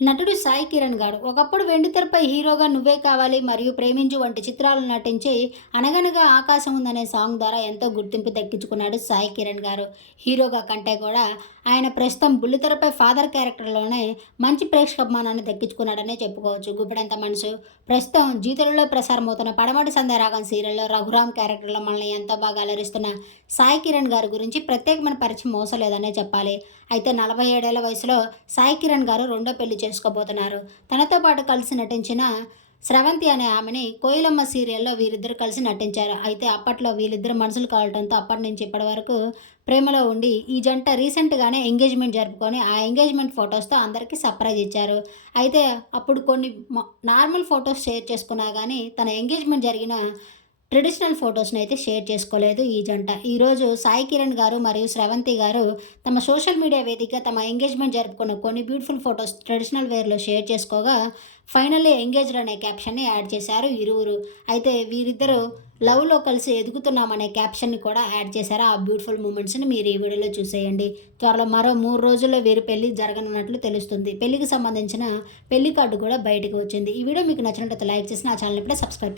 నటుడు సాయి కిరణ్ గారు ఒకప్పుడు వెండితెరపై హీరోగా నువ్వే కావాలి మరియు ప్రేమించు వంటి చిత్రాలు నటించి అనగనగా ఆకాశం ఉందనే సాంగ్ ద్వారా ఎంతో గుర్తింపు దక్కించుకున్నాడు సాయి కిరణ్ గారు. హీరోగా కంటే కూడా ఆయన ప్రస్తుతం బుల్లితెరపై ఫాదర్ క్యారెక్టర్లోనే మంచి ప్రేక్షకాభిమానాన్ని దక్కించుకున్నాడనే చెప్పుకోవచ్చు. గుప్పెడంత మనసు ప్రస్తుతం జీ తెలుగులో ప్రసారమవుతున్న పడమటి సంధ్యారాగం సీరియల్లో రఘురామ్ క్యారెక్టర్లో మనల్ని ఎంతో బాగా అలరిస్తున్న సాయి కిరణ్ గారి గురించి ప్రత్యేకమైన పరిచయం మోసలేదనే చెప్పాలి. అయితే 47 ఏళ్ల వయసులో సాయి కిరణ్ గారు రెండో పెళ్లి చేసుకోబోతున్నారు. తనతో పాటు కలిసి నటించిన స్రవంతి అనే ఆమెని కోయిలమ్మ సీరియల్‌లో వీరిద్దరూ కలిసి నటించారు. అయితే అప్పట్లో వీళ్ళిద్దరు మనసులు కలవటంతో అప్పటి నుంచి ఇప్పటి వరకు ప్రేమలో ఉండి ఈ జంట రీసెంట్‌గానే ఎంగేజ్‌మెంట్ జరుపుకొని ఆ ఎంగేజ్‌మెంట్ ఫోటోస్‌తో అందరికీ సర్ప్రైజ్ ఇచ్చారు. అయితే అప్పుడు కొన్ని నార్మల్ ఫోటోస్ షేర్ చేసుకున్నా గానీ తన ఎంగేజ్‌మెంట్ జరిగిన ట్రెడిషనల్ ఫోటోస్‌నైతే షేర్ చేసుకోలేదు ఈ జంట. ఈరోజు సాయి కిరణ్ గారు మరియు స్రవంతి గారు తమ సోషల్ మీడియా వేదికగా తమ ఎంగేజ్‌మెంట్ జరుపుకున్న కొన్ని బ్యూటిఫుల్ ఫోటోస్ ట్రెడిషనల్ వేర్‌లో షేర్ చేసుకోగా, ఫైనల్లీ ఎంగేజ్డ్ అనే క్యాప్షన్‌ని యాడ్ చేశారు ఇరువురు. అయితే వీరిద్దరూ లవ్‌లో కలిసి ఎదుగుతున్నామనే క్యాప్షన్‌ని కూడా యాడ్ చేశారు. ఆ బ్యూటిఫుల్ మూమెంట్స్‌ని మీరు ఈ వీడియోలో చూసేయండి. త్వరలో మరో 3 రోజుల్లో వీరి పెళ్లి జరగనున్నట్లు తెలుస్తుంది. పెళ్లికి సంబంధించిన పెళ్లి కార్డ్ కూడా బయటకు వచ్చింది. ఈ వీడియో మీకు నచ్చినట్లయితే లైక్ చేసి నా ఛానెల్‌ని ఇప్పుడే సబ్స్క్రైబ్